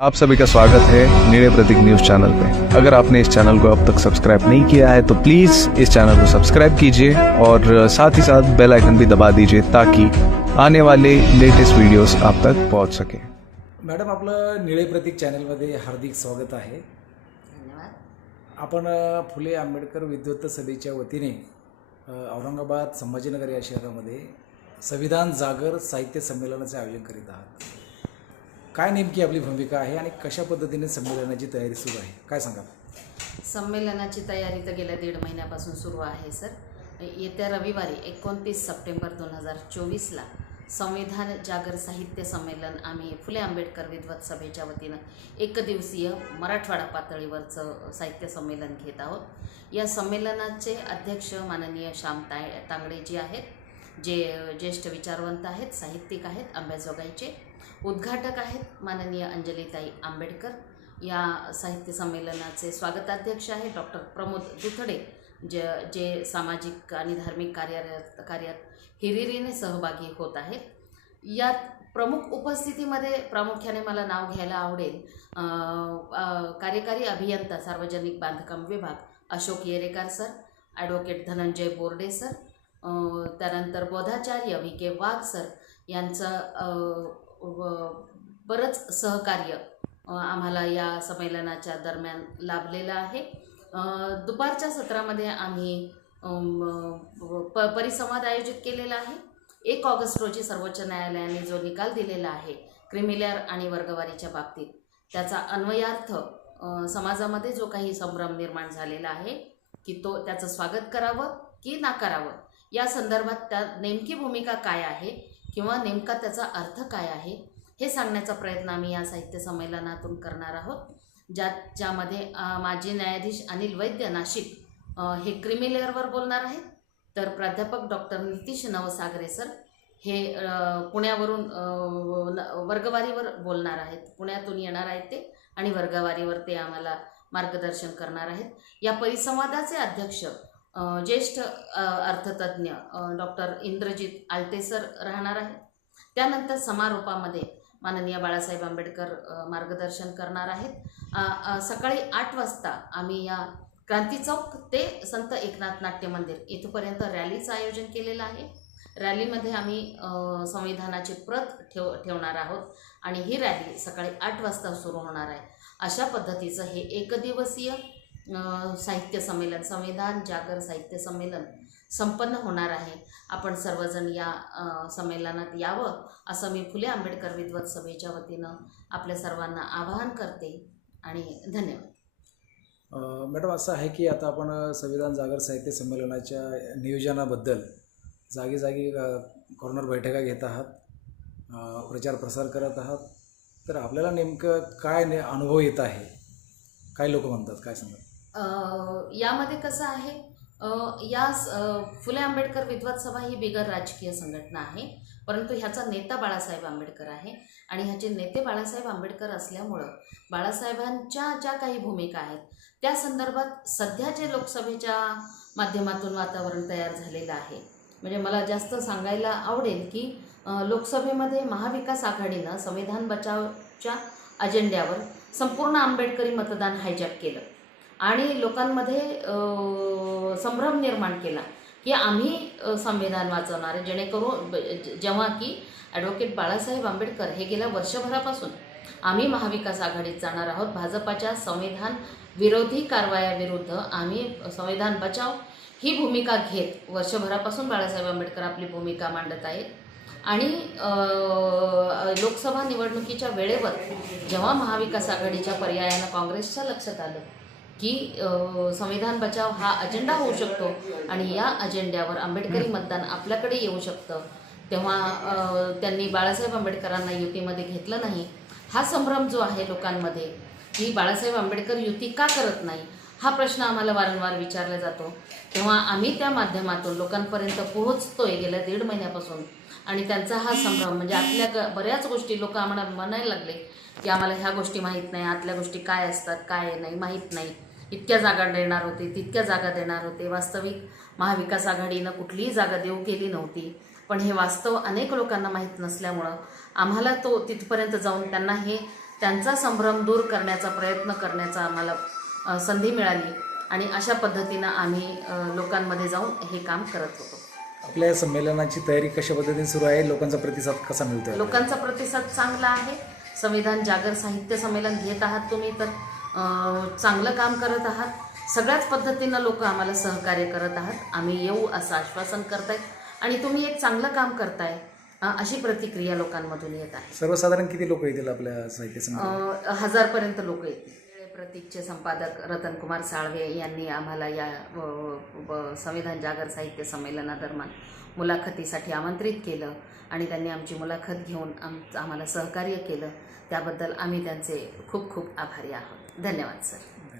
आप सभी का स्वागत है नीले प्रतीक न्यूज चैनल पे। अगर आपने इस चैनल को अब तक सब्सक्राइब नहीं किया है तो प्लीज इस चैनल को सब्सक्राइब कीजिए और साथ ही साथ बेल आइकन भी दबा दीजिए ताकि आने वाले लेटेस्ट वीडियोस आप तक पहुंच सके। मॅडम आपलं निळे प्रतीक चॅनलमध्ये हार्दिक स्वागत आहे. धन्यवाद. आपण फुले आंबेडकर विद्वत सभेच्या वतीने औरंगाबाद संभाजीनगर या शहरामध्ये संविधान जागर साहित्य संमेलनाचे आयोजन करीत आहात. काय नेमकी आपली भूमिका आहे आणि कशा पद्धतीने संमेलनाची तयारी सुरू आहे? काय सांगा संमेलनाची तयारी तर गेल्या दीड महिन्यापासून सुरू आहे सर. येत्या रविवारी एकोणतीस सप्टेंबर दोन हजार चोवीसला संविधान जागर साहित्य संमेलन आम्ही फुले आंबेडकर विद्वत सभेच्या वतीनं एकदिवसीय मराठवाडा पातळीवरचं साहित्य संमेलन घेत आहोत. या संमेलनाचे अध्यक्ष माननीय श्याम ताय तांगडे जी आहेत. जे ज्येष्ठ विचारवंत आहेत साहित्यिक आहेत अंबाजोगाईचे उद्घाटक आहेत माननीय अंजलीताई आंबेडकर. या साहित्य संमेलनाचे स्वागताध्यक्ष आहेत डॉक्टर प्रमोद दुथडे जे जे सामाजिक आणि धार्मिक कार्यात कार्यात हिरिरीने सहभागी होत आहेत. यात प्रमुख उपस्थितीमध्ये प्रामुख्याने मला नाव घ्यायला आवडेल कार्यकारी अभियंता सार्वजनिक बांधकाम विभाग Ashok Yerekar sir advocate Dhananjay Borde sir त्यानंतर बोधाचार्य व्ही के वाघ सर यांचं व- बरंच सहकार्य आम्हाला या संमेलनाच्या दरम्यान लाभलेलं आहे. दुपारच्या सत्रामध्ये आम्ही प परिसंवाद आयोजित केलेला आहे. एक ऑगस्ट रोजी सर्वोच्च न्यायालयाने जो निकाल दिलेला आहे क्रिमिलेअर आणि वर्गवारीच्या बाबतीत त्याचा अन्वयार्थ समाजामध्ये जो काही संभ्रम निर्माण झालेला आहे की तो त्याचं स्वागत करावं की नाकारावं या संदर्भात त्या नेमकी भूमिका काय आहे किंवा नेमका त्याचा अर्थ काय आहे हे सांगण्याचा प्रयत्न आम्ही या साहित्य संमेलनातून करणार आहोत ज्यात ज्यामध्ये माजी न्यायाधीश अनिल वैद्य नाशिक हे क्रिमी लेअरवर बोलणार आहेत. तर प्राध्यापक डॉक्टर नितीश नवसागरे सर हे पुण्यावरून न- वर्गवारीवर बोलणार आहेत. पुण्यातून येणार आहेत ते आणि वर्गवारीवर ते आम्हाला मार्गदर्शन करणार आहेत. या परिसंवादाचे अध्यक्ष ज्येष्ठ अर्थतज्ज्ञ डॉक्टर इंद्रजित आलतेसर राहणार आहेत. त्यानंतर समारोपामध्ये माननीय बाळासाहेब आंबेडकर मार्गदर्शन करणार आहेत. सकाळी आठ वाजता आम्ही या क्रांती चौक ते संत एकनाथ नाट्य मंदिर इथपर्यंत रॅलीचं आयोजन केलेलं आहे. रॅलीमध्ये आम्ही संविधानाची प्रत ठेव ठेवणार आहोत आणि ही रॅली सकाळी आठ वाजता सुरू होणार आहे. अशा पद्धतीचं हे एकदिवसीय साहित्य संमेलन संविधान जागर साहित्य संमेलन संपन्न होणार आहे. आपण सर्वजण या संमेलनात यावं असं मी फुले आंबेडकर विद्वत सभेच्या वतीनं आपल्या सर्वांना आवाहन करते आणि धन्यवाद. मॅडम असं आहे की आता आपण संविधान जागर साहित्य संमेलनाच्या नियोजनाबद्दल जागी जागी कॉर्नर बैठका घेत आहात प्रचार प्रसार करत आहात. तर आपल्याला नेमकं काय ने अनुभव येत आहे? काय लोक म्हणतात? काय सांगतात यामध्ये कसं आहे? या स- फुले आंबेडकर विद्वत सभा ही बिगर राजकीय संघटना आहे. परंतु ह्याचा नेता बाळासाहेब आंबेडकर आहे. आणि ह्याचे नेते बाळासाहेब आंबेडकर असल्यामुळं बाळासाहेबांच्या ज्या काही भूमिका आहेत त्या संदर्भात सध्या जे लोकसभेच्या माध्यमातून वातावरण तयार झालेलं आहे म्हणजे मला जास्त सांगायला आवडेल की लोकसभेमध्ये महाविकास आघाडीनं संविधान बचावच्या अजेंड्यावर संपूर्ण आंबेडकरी मतदान हायजॅक केलं. आणि लोकांमध्ये संभ्रम निर्माण केला की आम्ही संविधान वाचवणार आहे. जेणेकरून जेव्हा की ॲडव्होकेट बाळासाहेब आंबेडकर हे गेल्या वर्षभरापासून आम्ही महाविकास आघाडीत जाणार आहोत भाजपाच्या संविधान विरोधी कारवायाविरुद्ध आम्ही संविधान बचाव ही भूमिका घेत वर्षभरापासून बाळासाहेब आंबेडकर आपली भूमिका मांडत आहेत. आणि लोकसभा निवडणुकीच्या वेळेवर जेव्हा महाविकास आघाडीच्या पर्यायानं काँग्रेसच्या लक्षात आलं की संविधान बचाव हा अजेंडा होऊ शकतो आणि या अजेंड्यावर आंबेडकरी मतदान आपल्याकडे येऊ शकतं. तेव्हा त्यांनी बाळासाहेब आंबेडकरांना युतीमध्ये घेतलं नाही. हा संभ्रम जो आहे लोकांमध्ये की बाळासाहेब आंबेडकर युती का करत नाही हा प्रश्न आम्हाला वारंवार विचारला जातो. तेव्हा आम्ही त्या माध्यमातून लोकांपर्यंत पोहोचतोय गेल्या दीड महिन्यापासून. आणि त्यांचा हा संभ्रम म्हणजे आतल्या ग- बऱ्याच गोष्टी लोक आम्हाला म्हणायला लागले की आम्हाला ह्या गोष्टी माहीत नाही आतल्या गोष्टी काय असतात काय नाही माहीत नाही. इतक्या जागा देणार होते तितक्या जागा देणार होते. वास्तविक महाविकास आघाडीनं कुठलीही जागा देऊ केली नव्हती. पण हे वास्तव अनेक लोकांना माहीत नसल्यामुळं आम्हाला तो तिथपर्यंत जाऊन त्यांना हे त्यांचा संभ्रम दूर करण्याचा प्रयत्न करण्याचा आम्हाला संधी मिळाली. आणि अशा पद्धतीनं आम्ही लोकांमध्ये जाऊन हे काम करत होतो. आपल्या या संमेलनाची तयारी कशा पद्धतीने सुरू आहे? लोकांचा प्रतिसाद कसा मिळतोय लोकांचा प्रतिसाद चांगला आहे. संविधान जागर साहित्य संमेलन घेत आहात तुम्ही तर चांगलं काम करत आहात. सगळ्याच पद्धतीनं लोक आम्हाला सहकार्य करत आहात. आम्ही येऊ असं आश्वासन करतायत आणि तुम्ही एक चांगलं काम करताय अशी प्रतिक्रिया लोकांमधून येत आहे. सर्वसाधारण किती लोक येतील आपल्या साहित्य हजारपर्यंत लोक येतील. प्रतीकचे संपादक रतनकुमार साळवे यांनी आम्हाला या संविधान जागर साहित्य संमेलनादरम्यान मुलाखतीसाठी आमंत्रित केलं आणि त्यांनी आमची मुलाखत घेऊन आम आम्हाला सहकार्य केलं. त्याबद्दल आम्ही त्यांचे खूप खूप आभारी आहोत. धन्यवाद सर.